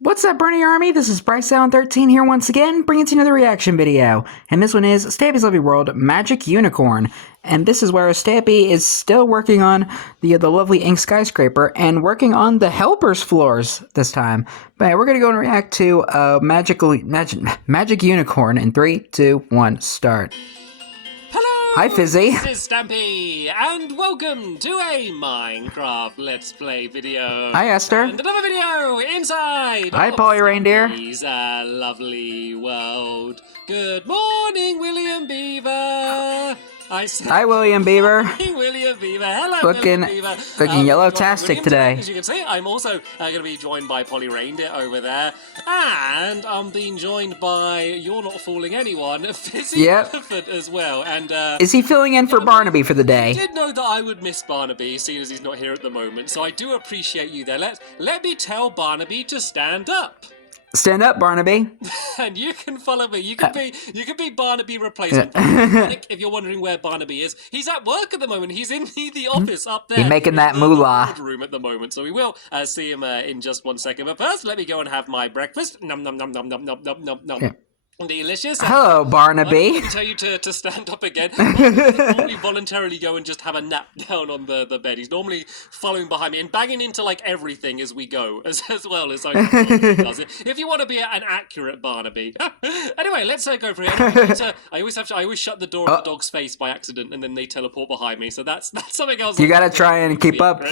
What's up, Bernie Army? This is BryceAllen13 here once again, bringing to you another reaction video. And this one is Stampy's Lovely World Magic Unicorn. And this is where Stampy is still working on the lovely ink skyscraper and working on the helpers floors this time. But we're going to go and react to Magic Unicorn in 3, 2, 1, start. Hello! Hi, Fizzy. This is Stampy, and welcome to a Minecraft Let's Play video. Hi, Esther. And another video inside Hi, of Polly Reindeer. Stampy's lovely world. Good morning, William Beaver. Hi, William Beaver. William Beaver. Hello, Looking William Beaver. yellow-tastic today. As you can see, I'm also going to be joined by Polly Reindeer over there. And I'm being joined by You're Not Fooling Anyone, Fizzy Elephant as well. And is he filling in for Barnaby for the day? I did know that I would miss Barnaby, seeing as he's not here at the moment. So I do appreciate you there. Let me tell Barnaby to stand up. Stand up, Barnaby. And you can follow me. You can be Barnaby replacement. If you're wondering where Barnaby is, he's at work at the moment. He's in the office up there. He's making that moolah. Room at the moment, so we will see him in just 1 second. But first, let me go and have my breakfast. Nom nom nom nom nom nom nom nom nom. Yeah. Delicious. Hello, Barnaby. I didn't tell you to stand up again. He'll normally voluntarily go and just have a nap down on the bed. He's normally following behind me and banging into like everything as we go, as well as I does it. If you want to be an accurate Barnaby. Anyway, let's go for it. I always shut the door on the dog's face by accident, and then they teleport behind me. So that's something else. You gotta try and keep up,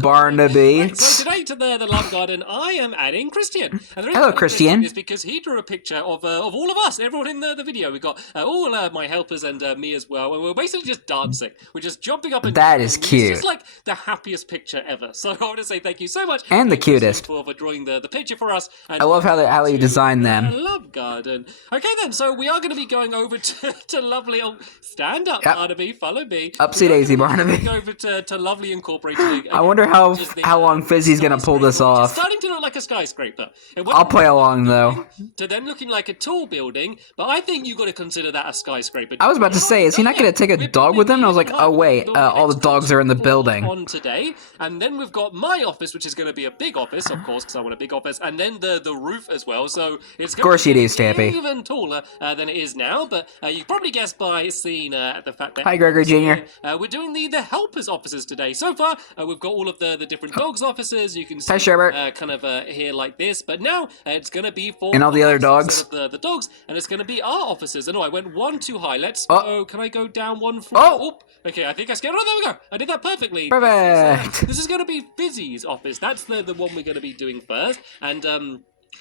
Barnaby. Right, so today to the love garden, I am adding Christian. And the Hello, Christian. Is because he drew a picture of all of us, everyone in the video. We've got all my helpers and me as well, and we're basically just dancing. We're just jumping up and that is cute. It's just like the happiest picture ever. So I want to say thank you so much. And the cutest. For drawing the picture for us. And I love how you designed them. Love garden. Okay then, so we are going to be going over to lovely, stand up, Barnaby, follow me. Upsy daisy, Barnaby. Go over to lovely incorporated. I wonder how long Fizzy's going to pull this off. It's starting to look like a skyscraper. I'll play along though. To then looking like a tall building, but I think you've got to consider that a skyscraper. I was about to say, is he not going to take a dog with him? And I was like, oh wait, all the dogs are in the building. On today, and then we've got my office, which is going to be a big office, of course, because I want a big office, and then the roof as well. So it's going to be even taller than it is now. But you probably guessed by seeing the fact that hi, Gregory Jr. We're doing the helpers offices today. So far, we've got all of the different dogs offices. You can see kind of here like this, but now it's going to be for and all the other dogs. The dogs, and it's going to be our offices. And I went one too high. Let's go. Can I go down one floor? Oh, okay. I think I scared. Oh, there we go. I did that perfectly. Perfect. This is going to be Fizzy's office. That's the one we're going to be doing first. And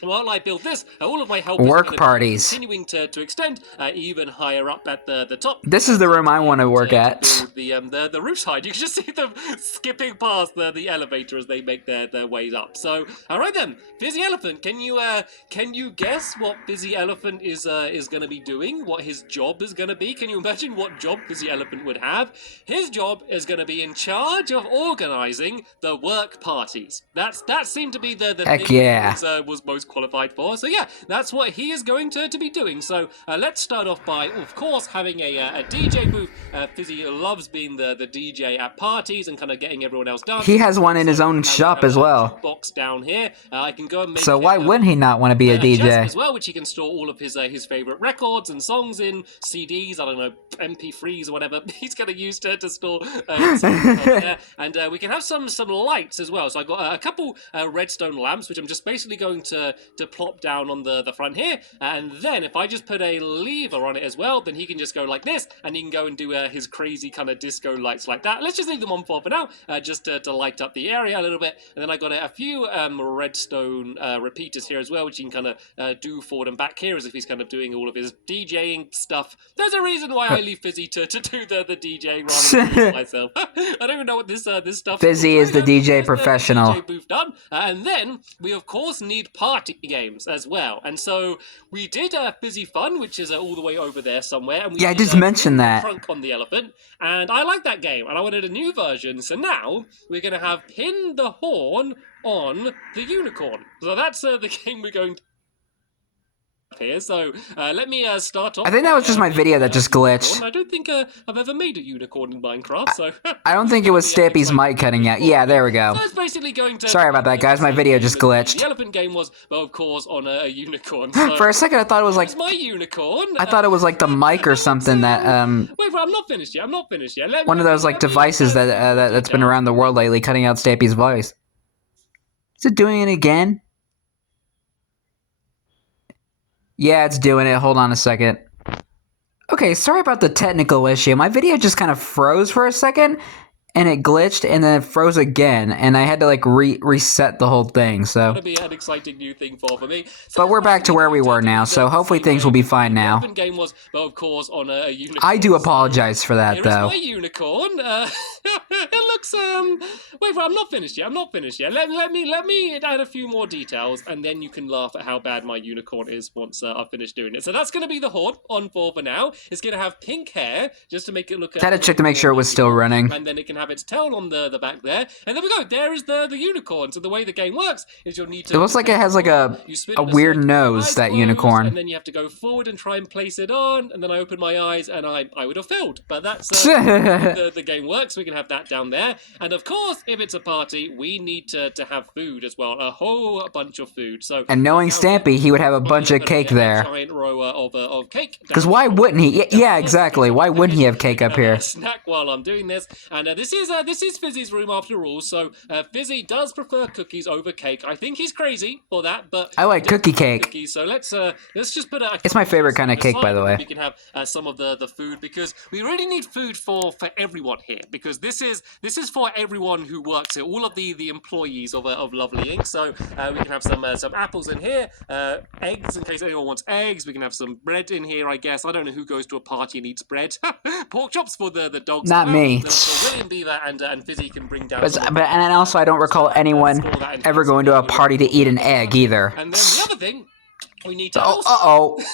while I build this, all of my helpers work parties continuing to extend even higher up at the top. This is the room I want to work at. The roof side. You can just see them skipping past the elevator as they make their ways up. So, all right then, Fizzy Elephant. Can you guess what Fizzy Elephant is going to be doing? What his job is going to be? Can you imagine what job Fizzy Elephant would have? His job is going to be in charge of organizing the work parties. That seemed to be the heck thing yeah. Was most qualified for. So yeah, that's what he is going to be doing. So let's start off by, of course, having a DJ booth. Fizzy loves being the DJ at parties and kind of getting everyone else dancing. He has one in his own shop as well. Box down here. I can go and make. So why wouldn't he not want to be a DJ as well? Which he can store all of his favorite records and songs in, CDs. I don't know, MP3s or whatever. He's going to use to store. There. And we can have some lights as well. So I got a couple redstone lamps, which I'm just basically going to plop down on the front here, and then if I just put a lever on it as well, then he can just go like this, and he can go and do his crazy kind of disco lights like that. Let's just leave them on for now, just to light up the area a little bit. And then I got a few redstone repeaters here as well, which you can kind of do forward and back here, as if he's kind of doing all of his DJing stuff. There's a reason why I leave Fizzy to do the DJing rather than myself. I don't even know what this stuff. Fizzy is the DJ professional. DJ booth done, and then we of course need party games as well. And so we did Fizzy Fun, which is all the way over there somewhere. And we I just mentioned that. Trunk on the elephant, and I like that game, and I wanted a new version. So now we're going to have Pin the Horn on the Unicorn. So that's the game we're going to. here. So let me start off. I think that was just my video that just glitched. I don't think I've ever made a unicorn in Minecraft, so I don't think it was Stampy's mic cutting out. Yeah, there we go. so it's basically going to. Sorry about that, guys. My video just glitched. The elephant game was, well, of course, on a unicorn. So For a second, I thought it was like it's my unicorn. I thought it was like the mic or something that Wait, but I'm not finished yet. I'm not finished yet. one of those like devices that's been around the world lately, cutting out Stampy's voice. Is it doing it again? Yeah, it's doing it. Hold on a second. Okay, sorry about the technical issue. My video just kind of froze for a second, and it glitched, and then it froze again, and I had to like reset the whole thing. So, That'll be an exciting new thing for me. but we're back to where we were now. So hopefully things will be fine now. The game was, well, of course, on a unicorn. I do apologize for that, Here is though. my unicorn. It looks Wait, but I'm not finished yet. I'm not finished yet. Let me add a few more details, and then you can laugh at how bad my unicorn is once I've finished doing it. So that's going to be the horn on for now. It's going to have pink hair just to make it look. I had to check to make sure it was still running. And then it can have its tail on the back there, and there we go. There is the unicorn. So the way the game works is you'll need to. It looks like it has like a weird nose, that unicorn. And then you have to go forward and try and place it on, and then I open my eyes and I would have failed. But that's the game works. We can have that down there, and of course, if it's a party, we need to have food as well, a whole bunch of food. So And knowing Stampy, he would have a bunch of cake there. Giant row of cake. Because why wouldn't he? Yeah, exactly. Why wouldn't he have cake up here? Snack while I'm doing this, and this is Fizzy's room after all. So Fizzy does prefer cookies over cake. I think he's crazy for that, but I like cookie cake. Cookies, so let's just put a. It's my favorite kind of cake, by the way. We can have some of the food because we really need food for everyone here because this is for everyone who works here, all of the employees of Lovely Ink. So we can have some apples in here, eggs in case anyone wants eggs. We can have some bread in here, I guess. I don't know who goes to a party and eats bread. Pork chops for the dogs. Not me. So William Beaver and Fizzy can bring down. And also, I don't recall anyone ever going to a party to eat an egg either. And then the other thing. We need to.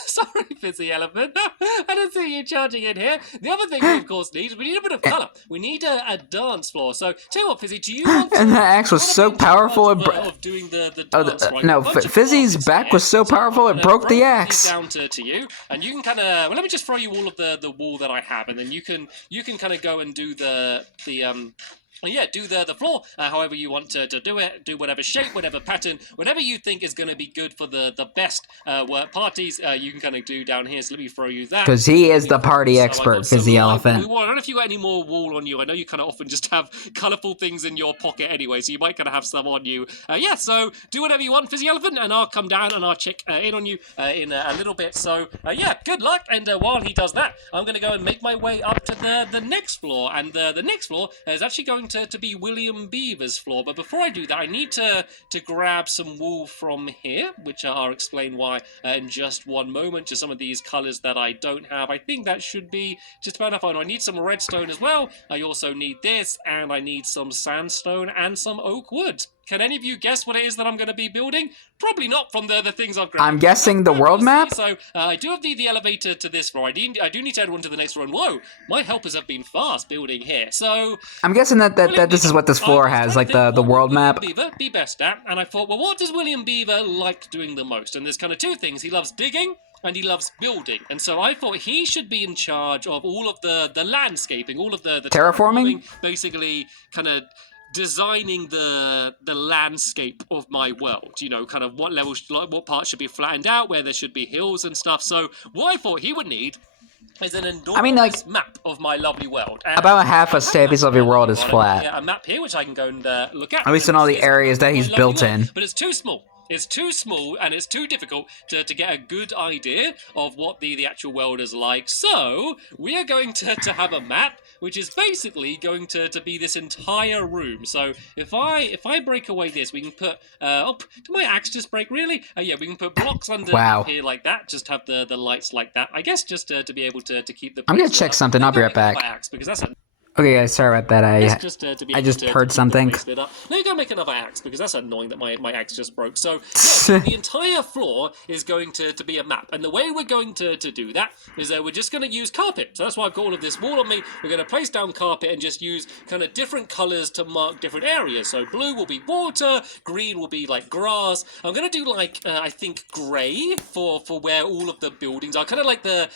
Sorry, Fizzy Elephant. I didn't see you charging in here. The other thing we, of course, need is we need a bit of colour. We need a dance floor. So, tell you what, Fizzy, do you want to... And the axe was so powerful, it of doing the dance, right? No, Fizzy's back was so powerful, it broke the axe. Down to you, and you can kind of... Well, let me just throw you all of the wool that I have, and then you can kind of go and do yeah, do the floor however you want to do it. Do whatever shape, whatever pattern, whatever you think is going to be good for the best work parties. You can kind of do down here. So let me throw you that. Because he is the party expert, Fizzy Elephant. I don't know if you got any more wool on you. I know you kind of often just have colourful things in your pocket anyway, so you might kind of have some on you. Yeah, so do whatever you want, Fizzy Elephant, and I'll come down and I'll check in on you in a little bit. So yeah, good luck. And while he does that, I'm going to go and make my way up to the next floor. And the next floor is actually going to be William Beaver's floor, but before I do that, I need to grab some wool from here, which I'll explain why in just one moment. Just some of these colours that I don't have. I think that should be just about enough. I need some redstone as well. I also need this, and I need some sandstone and some oak wood. Can any of you guess what it is that I'm going to be building? Probably not from the things I've grabbed. I'm guessing the world map? So I do have the elevator to this floor. I do need to add one to the next floor. And whoa, my helpers have been fast building here. So I'm guessing that this is what this floor has, like the world map. Beaver be best at, and I thought, well, what does William Beaver like doing the most? And there's kind of two things. He loves digging and he loves building. And so I thought he should be in charge of all of the landscaping, all of the terraforming, basically kind of designing the landscape of my world, you know, kind of what levels, what parts should be flattened out, where there should be hills and stuff. So what I thought he would need is an enormous map of my lovely world. And about half of Stampy's lovely world is flat. Yeah, a map here which I can go and look at. At least in all the areas that he's built in. But it's too small. It's too small and it's too difficult to get a good idea of what the actual world is like. So we are going to have a map which is basically going to be this entire room. So if I break away this, we can put did my axe just break really? Yeah, we can put blocks under here like that. Just have the lights like that. I guess just to be able to keep the. I'm gonna check something. I'll be right back. Axe because that's a Okay, guys, sorry about that. It's just to be I able just to heard keep the something. face lit up. Let me go make another axe, because that's annoying that my axe just broke. So, yeah, the entire floor is going to be a map. And the way we're going to do that is we're just going to use carpet. So that's why I've got all of this wall on me. We're going to place down carpet and just use kind of different colours to mark different areas. So blue will be water, green will be like grass. I'm going to do like, I think, grey for where all of the buildings are. Kind of like the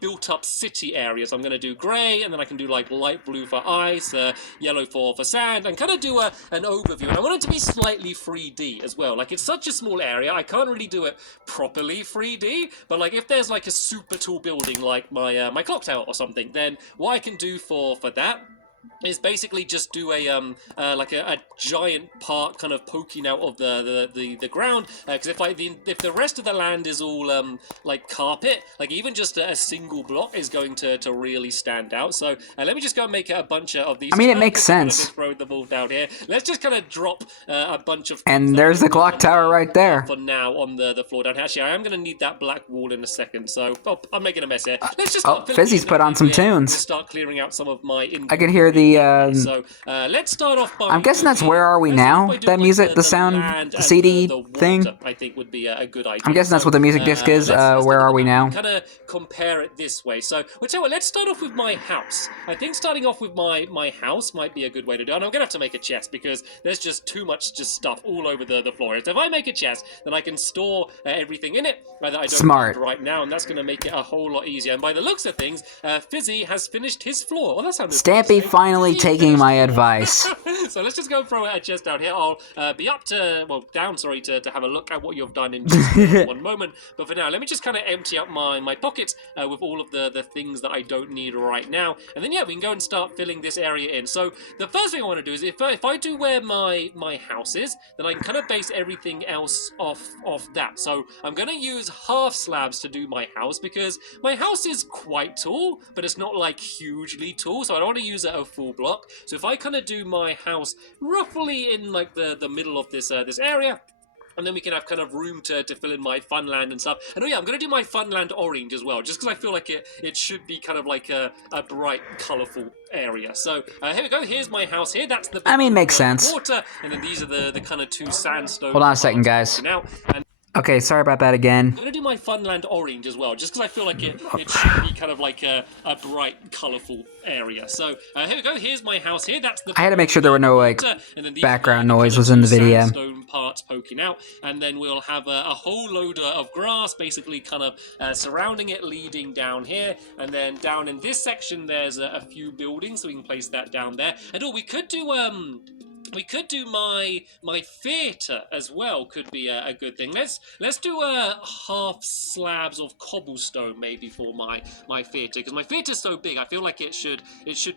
built-up city areas. I'm going to do grey, and then I can do like light blue for ice, yellow for sand, and kind of do an overview. And I want it to be slightly 3D as well. Like, it's such a small area, I can't really do it properly 3D, but like if there's like a super tall building like my clock tower or something, then what I can do for that is basically just do a like a giant part kind of poking out of the ground, because if the rest of the land is all like carpet, like even just a single block is going to really stand out. So let me just go and make a bunch of these. I mean, it makes sense. Just throw them all down here. Let's just kind of drop a bunch of. And there's the clock tower right there. For now on the floor down here. Actually, I am going to need that black wall in a second. So I'm making a mess here. Let's just. Fizzy's put on some tunes. We'll start clearing out some of my. I can hear the. So let's start off by. I'm guessing that's Where Are We Now? That music, the sound, the CD thing. I think would be a good idea. I'm guessing that's what the music disc is. Where Are We Now? Kind of compare it this way. So we'll tell you what. Let's start off with my house. I think starting off with my house might be a good way to do it. And I'm gonna have to make a chest because there's just too much stuff all over the floor. So if I make a chest, then I can store everything in it that I don't need right now, and that's gonna make it a whole lot easier. And by the looks of things, Fizzy has finished his floor. Well, that sounded Stampy finally taking my advice. So let's just go and throw a chest down here. I'll be up to, well, down, sorry, to have a look at what you've done in just one moment. But for now, let me just kind of empty out my pockets with all of the things that I don't need right now. And then, yeah, we can go and start filling this area in. So the first thing I want to do is if I do where my house is, then I can kind of base everything else off that. So I'm going to use half slabs to do my house because my house is quite tall, but it's not like hugely tall. So I don't want to use a full block. So if I kind of do my house roughly in like the middle of this area, and then we can have kind of room to fill in my funland and stuff. And oh yeah, I'm going to do my funland orange as well, just because I feel like it should be kind of like a bright, colourful area. So here we go. Here's my house here. That's the. I mean, makes sense. Water, and then these are the kind of two sandstone. Hold on a second, guys. Now, and okay, sorry about that again. I'm going to do my funland orange as well, just because I feel like it should be kind of like a bright, colourful area. So here we go. Here's my house here. That's the. I had to make sure there were no like and then background noise was in the video. Sandstone parts poking out, and then we'll have a whole load of grass, basically kind of surrounding it, leading down here, and then down in this section there's a few buildings, so we can place that down there. And we could do we could do my theatre as well. Could be a good thing. Let's do half slabs of cobblestone maybe for my theatre, because my theatre's so big. I feel like it should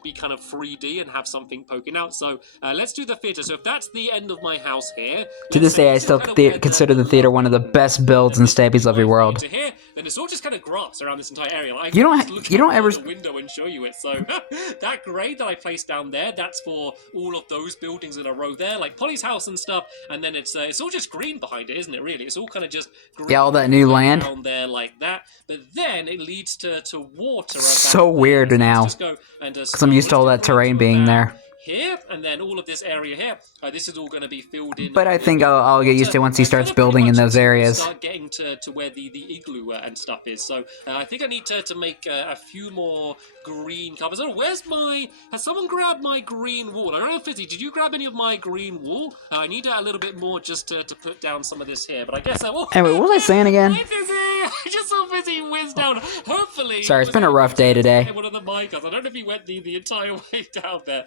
be kind of 3D and have something poking out. So let's do the theatre. So if that's the end of my house here, to this day I still consider the theater one of the best builds in Stampy's Lovely World. Here, then it's all just kind of grass around this entire area. Like, you don't ever the window and show you it. So that grade that I placed down there, that's for all of those buildings in a row there, like Polly's house and stuff. And then it's all just green behind it, isn't it? Really, it's all kind of just green. Yeah, all that new land down there like that. But then it leads to water. So weird now, because I'm used to all that terrain being there. Here, and then all of this area here, this is all going to be filled in. But I think I'll get used to it once he starts building in those areas. Start getting to where the igloo and stuff is. So I think I need to make a few more green covers. Oh, has someone grabbed my green wool? I don't know, Fizzy, did you grab any of my green wool? I need a little bit more just to put down some of this here, but I guess I will. Anyway, what was I saying again? Hi, Fizzy! I just saw Fizzy whiz down. Hopefully. Sorry, it's been a rough day today. One of the minecars. I don't know if he went the entire way down there.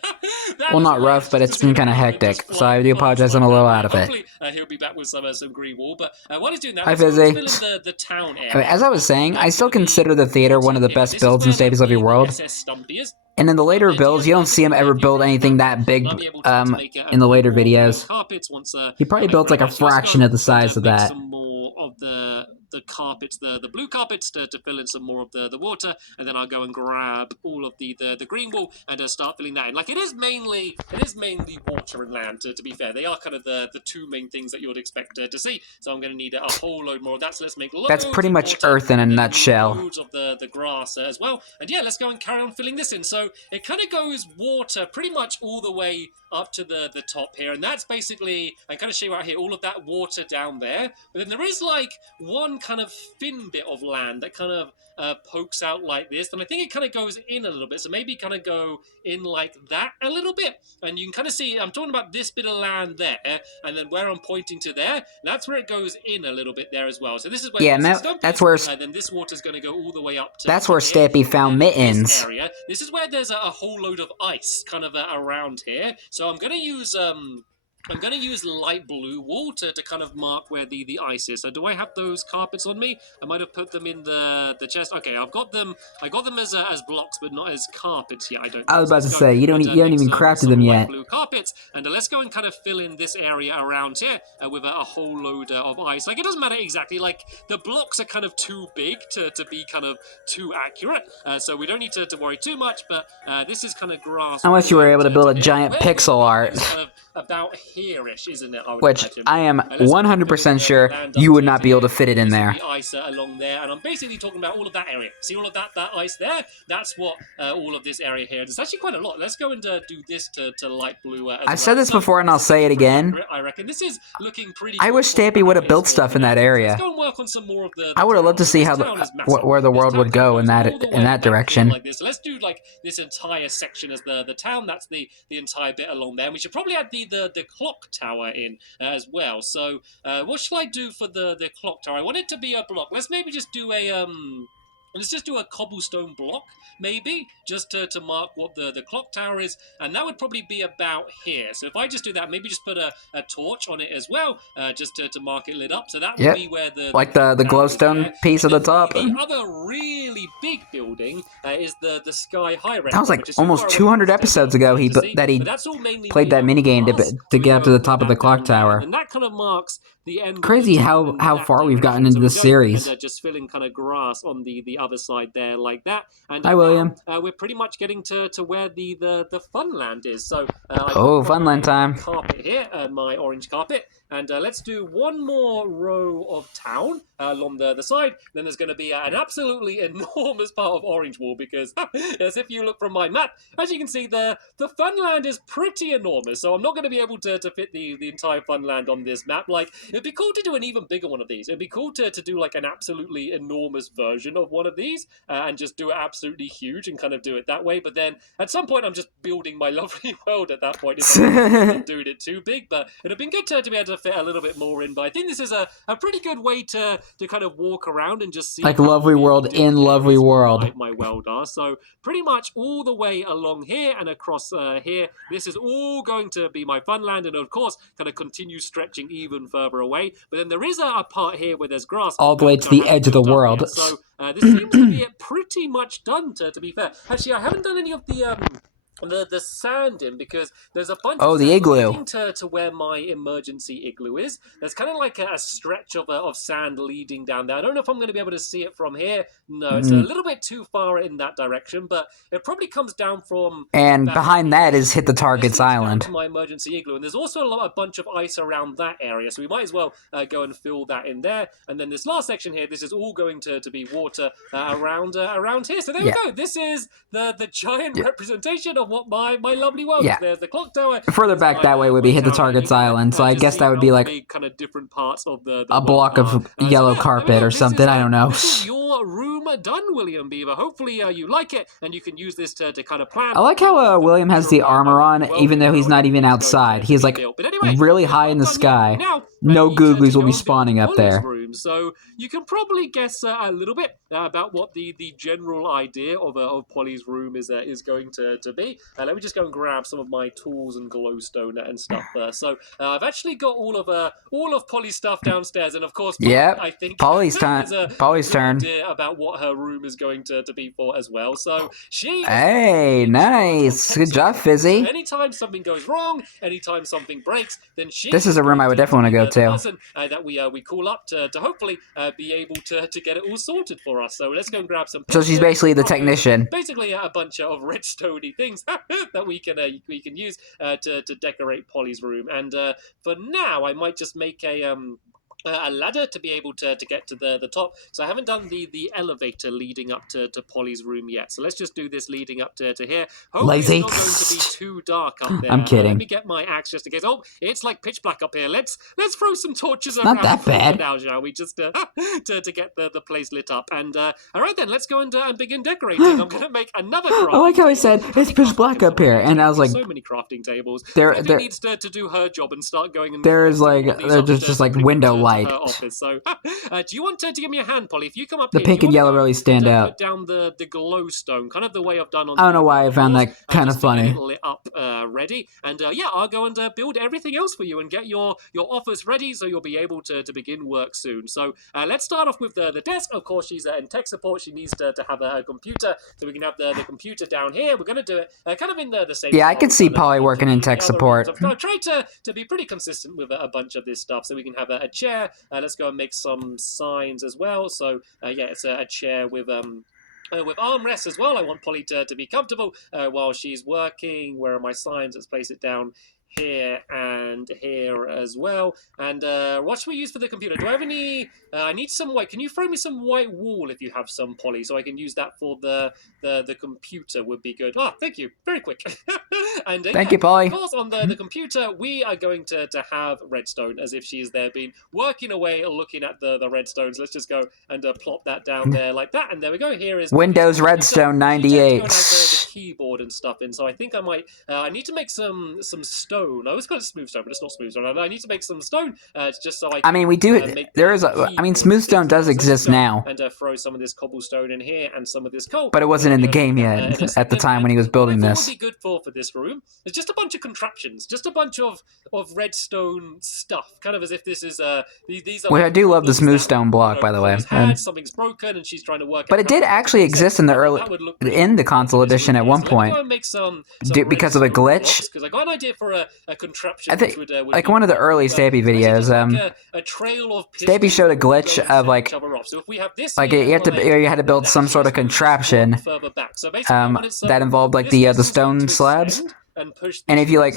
Well, not rough, but it's been kind of hectic, so I do apologize. I'm a little out of it. Hopefully, he'll be back with some green wool. But while he's doing that, hi, Fizzy. The town area. As I was saying, I still consider the theater one of the best builds in Stampy's Lovely World. And in the later builds, you don't see him ever build anything that big in the later videos. He probably built like a fraction of the size of that. Some more of the the carpets, the blue carpets, to fill in some more of the water, and then I'll go and grab all of the green wool and start filling that in. Like, it is mainly water and land, to be fair. They are kind of the two main things that you would expect to see. So I'm going to need a whole load more of that. So let's make loads. That's pretty much water, Earth in a nutshell. Loads of the grass as well. And yeah, let's go and carry on filling this in. So it kind of goes water pretty much all the way up to the top here, and that's basically, I kind of show you out here, all of that water down there. But then there is like one kind of thin bit of land that kind of pokes out like this, and I think it kind of goes in a little bit, so maybe kind of go in like that a little bit, and you can kind of see I'm talking about this bit of land there, and then where I'm pointing to there, that's where it goes in a little bit there as well. So this is where that's where then this water's going to go all the way up to that's where Stampy found mittens. This area. This is where there's a whole load of ice kind of around here. So I'm going to use light blue wool to kind of mark where the ice is. So do I have those carpets on me? I might have put them in the chest. Okay, I got them as blocks, but not as carpets yet. I was about to say, you don't even crafted them yet. Blue carpets, and let's go and kind of fill in this area around here with a whole load of ice. Like, it doesn't matter exactly. Like, the blocks are kind of too big to be kind of too accurate. So we don't need to worry too much. But this is kind of grass. Unless you were able to build a giant pixel art. Kind of about here-ish, isn't it? Which I am 100% sure you would not be able to fit it in there. The ice along there, and I'm basically talking about all of that area. See all of that ice there? That's what all of this area here is. It's actually quite a lot. Let's go and do this to light blue. I've said this before, and I'll say it again. I reckon this is looking pretty. I wish Stampy would have built stuff in that area. Let's go and work on some more of the I would have loved to see how where the world would go in that direction. Like this. So let's do like this entire section as the town. That's the entire bit along there. And we should probably add the clock tower in as well. So what shall I do for the clock tower? I want it to be a block. Let's maybe just do let's just do a cobblestone block, maybe, just to mark what the clock tower is, and that would probably be about here. So if I just do that, maybe just put a torch on it as well, just to mark it lit up. So that would be where the glowstone piece at the top. The other really big building is the Sky High record. That was like almost 200 episodes ago he played that minigame to get up to the top of the clock tower. And that kind of marks the end. Crazy how far we've gotten into the series. And just filling kind of grass on the other side there like that. And hi, William. We're pretty much getting to where the fun land is. So funland time. Carpet here, my orange carpet, and let's do one more row of town along the side. Then there's going to be an absolutely enormous part of orange wool, because as if you look from my map, as you can see, the fun land is pretty enormous. So I'm not going to be able to fit the entire fun land on this map. Like, it'd be cool to do an even bigger one of these. It'd be cool to do like an absolutely enormous version of one of these and just do it absolutely huge and kind of do it that way. But then at some point, I'm just building my lovely world at that point if I'm doing it too big. But it'd have been good to be able to fit a little bit more in. But I think this is a pretty good way to kind of walk around and just see like Lovely World in Lovely World. My world are. So pretty much all the way along here and across here, this is all going to be my fun land, and of course kind of continue stretching even further away. But then there is a part here where there's grass all the way to the edge of the world. Here. So this seems to be pretty much done, to be fair. Actually, I haven't done any of the sand in, because there's a bunch of the igloo to where my emergency igloo is. There's kind of like a stretch of sand leading down there. I don't know if I'm going to be able to see it from here. No, it's a little bit too far in that direction, but it probably comes down from... And behind that is Hit the Target's Island. My emergency igloo, and there's also a bunch of ice around that area, so we might as well go and fill that in there. And then this last section here, this is all going to be water around here. So there we go. This is the giant representation of what my lovely world is. There's the clock tower. Further back that way would be Hit the Target's Island, so I guess that would be like kind of different parts of the a block of yellow carpet or something. I don't know. This is your room done, William Beaver. Hopefully you like it, and you can use this to kind of plan. I like how William has the armor on, even though he's not even outside. He's like really high in the sky. No googlies will be spawning up there. So you can probably guess a little bit about what the general idea of Polly's room is going to be. Let me just go and grab some of my tools and glowstone and stuff. So I've actually got all of Polly's stuff downstairs, and of course, I think Polly's turn. Polly's turn. Idea about what her room is going to be for as well. So she. Hey, nice, good job, Fizzy. So anytime something goes wrong, anytime something breaks, then she. This is a room I would definitely want to go to. Person that we call up to hopefully be able to get it all sorted for us. So let's go and grab some. So she's basically the technician. Basically, a bunch of redstone-y things that we can use to decorate Polly's room. And for now, I might just make a ladder to be able to get to the top. So I haven't done the elevator leading up to Polly's room yet. So let's just do this leading up to here. Hopefully Lazy. it's not going to be too dark up there. I'm kidding. Let me get my axe just in case. Oh, it's like pitch black up here. Let's throw some torches around. Not that bad. Now, shall we? Just to get the place lit up. And all right then, let's go and begin decorating. I'm going to make another craft. I like how he said it's pitch black up here, and I was like, so many crafting tables. There needs to do her job and start going. And there's just like window light. Office. So, do you want to give me a hand, Polly? If you come up The here, pink and yellow really stand out. Put down the glowstone, kind of the way I've done on. I don't know why I found that kind of funny. Lit up, ready, and yeah, I'll go and build everything else for you and get your office ready, so you'll be able to begin work soon. So let's start off with the desk. Of course, she's in tech support. She needs to have a computer, so we can have the computer down here. We're going to do it kind of in the same. Yeah, I could see Polly working in tech support. I've tried to be pretty consistent with a bunch of this stuff, so we can have a chair. Let's go and make some signs as well. So yeah, it's a chair with armrests as well. I want Polly to be comfortable while she's working. Where are my signs? Let's place it down here and here as well. And what should we use for the computer? Do I have any? I need some white. Can you throw me some white wool if you have some, Polly, so I can use that for the computer? Would be good. Ah, thank you. Very quick. And Thank you, Polly. Of course, on the computer, we are going to have redstone, as if she's there, been working away, looking at the redstones. Let's just go and plop that down there like that. And there we go. Here is Windows Redstone 98. the keyboard and stuff in. So I think I might. I need to make some stone. I always call it smooth stone, but it's not smooth stone. I need to make some stone just so I mean, we do. There is. I mean, smooth stone does exist now. And throw some of this cobblestone in here and some of this coal. But it wasn't in the game yet at the time when he was building this. What would be good for this room? It's just a bunch of contraptions, just a bunch of redstone stuff, kind of as if this is these are. Well, I do love the smooth stone block, by the way. Something's broken and she's trying to work. But it did actually exist in the console edition at one point. Because of a glitch. Because I got an idea for a contraption. I think, like one of the early Stampy videos, a trail of Stampy showed a glitch of like you had to build some sort of contraption that involved like the stone slabs. And if you like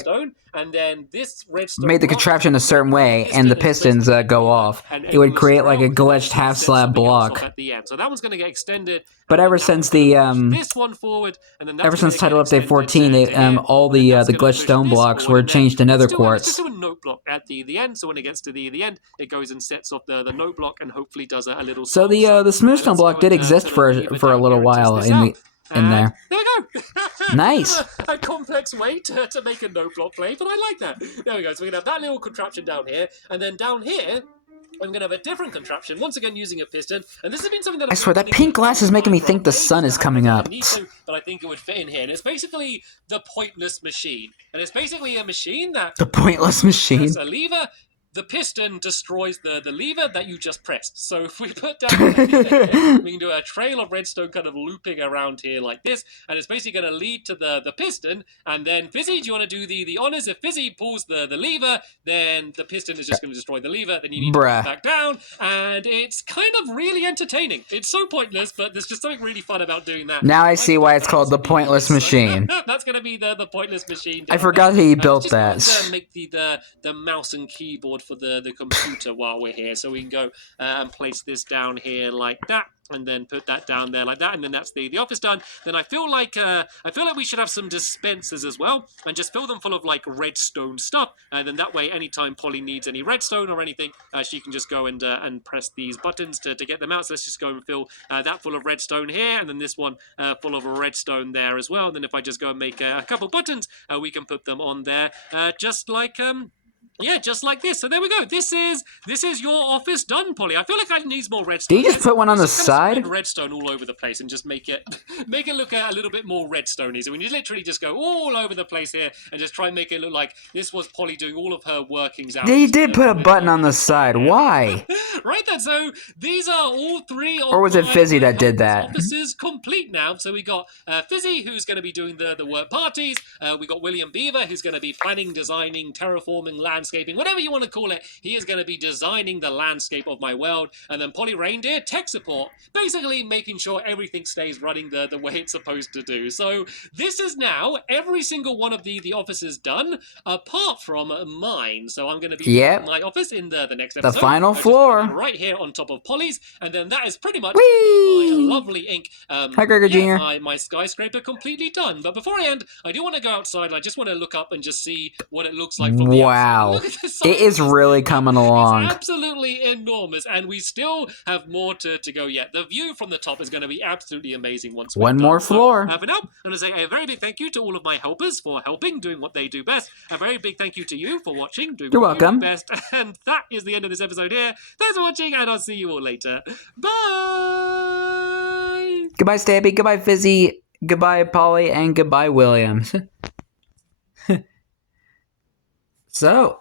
made the contraption a certain way and the pistons go off, it would create like a glitched half slab block. So that one's going to get extended. But ever since the this one forward, and then ever since Title Update 14, all the glitched stone blocks were changed to nether quartz. Just do a note block at the end, so when it gets to the end, it goes and sets off the note block and hopefully does a little. So the smooth stone block did exist for a little while in there. There we go. Nice. A complex way to make a note block play, but I like that. There we go. So we can have that little contraption down here, and then down here, I'm going to have a different contraption, once again using a piston, and this has been something that I swear, that pink glass is making me think the sun is coming up. But I think it would fit in here, and it's basically the pointless machine. And it's basically a machine that... The pointless machine? There's a lever... The piston destroys the lever that you just pressed. So if we put down the here, we can do a trail of redstone kind of looping around here like this, and it's basically going to lead to the piston, and then Fizzy, do you want to do the honors? If Fizzy pulls the lever, then the piston is just going to destroy the lever, then you need to put it back down, and it's kind of really entertaining. It's so pointless, but there's just something really fun about doing that. Now I see why it's called the pointless machine. That's going to be the pointless machine. I forgot he built that. Just make the mouse and keyboard for the computer while we're here, so we can go and place this down here like that, and then put that down there like that, and then that's the office done. Then I feel like we should have some dispensers as well, and just fill them full of like redstone stuff, and then that way anytime Polly needs any redstone or anything, she can just go and press these buttons to get them out. So let's just go and fill that full of redstone here, and then this one full of redstone there as well. And then if I just go and make a couple buttons, we can put them on there just like yeah, just like this. So there we go. This is your office done, Polly. I feel like I need more redstone. Did you just put one on the side? Redstone all over the place and just make it look a little bit more redstone-y. So when you literally just go all over the place here and just try and make it look like this was Polly doing all of her workings out. He did put a button on the side. Why? Right then. So these are all three. Or was it Fizzy that did that? Offices complete now. So we got Fizzy, who's going to be doing the work parties. We got William Beaver, who's going to be planning, designing, terraforming, landscaping, landscaping, whatever you want to call it. He is going to be designing the landscape of my world, and then Polly Reindeer, tech support, basically making sure everything stays running the way it's supposed to do. So this is now every single one of the offices done, apart from mine. So I'm going to be putting my office in the next episode. The final floor. Right here on top of Polly's, and then that is pretty much Whee! my lovely ink. Hi, Gregor Jr. My skyscraper completely done. But before I end, I do want to go outside. I just want to look up and just see what it looks like from the outside. Look at this. It is really coming along. It's absolutely enormous, and we still have more to go yet. The view from the top is going to be absolutely amazing once we're One done. more floor. So, for now, I'm going to say a very big thank you to all of my helpers for helping, doing what they do best. A very big thank you to you for watching, doing You're what you welcome. do best. And that is the end of this episode here. Thanks for watching, and I'll see you all later. Bye! Goodbye, Stampy. Goodbye, Fizzy. Goodbye, Polly. And goodbye, Williams. So,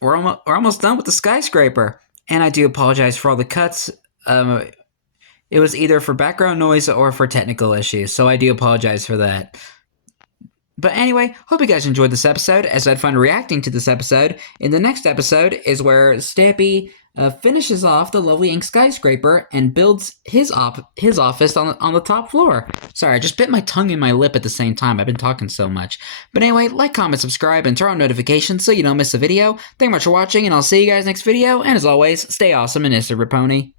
we're almost done with the skyscraper. And I do apologize for all the cuts. It was either for background noise or for technical issues, so I do apologize for that. But anyway, hope you guys enjoyed this episode, as I had fun reacting to this episode. In the next episode is where Stampy finishes off the lovely ink skyscraper and builds his office on the top floor. Sorry, I just bit my tongue in my lip at the same time. I've been talking so much. But anyway, like, comment, subscribe, and turn on notifications so you don't miss a video. Thank you much for watching, and I'll see you guys next video. And as always, stay awesome and Mr. Raponi.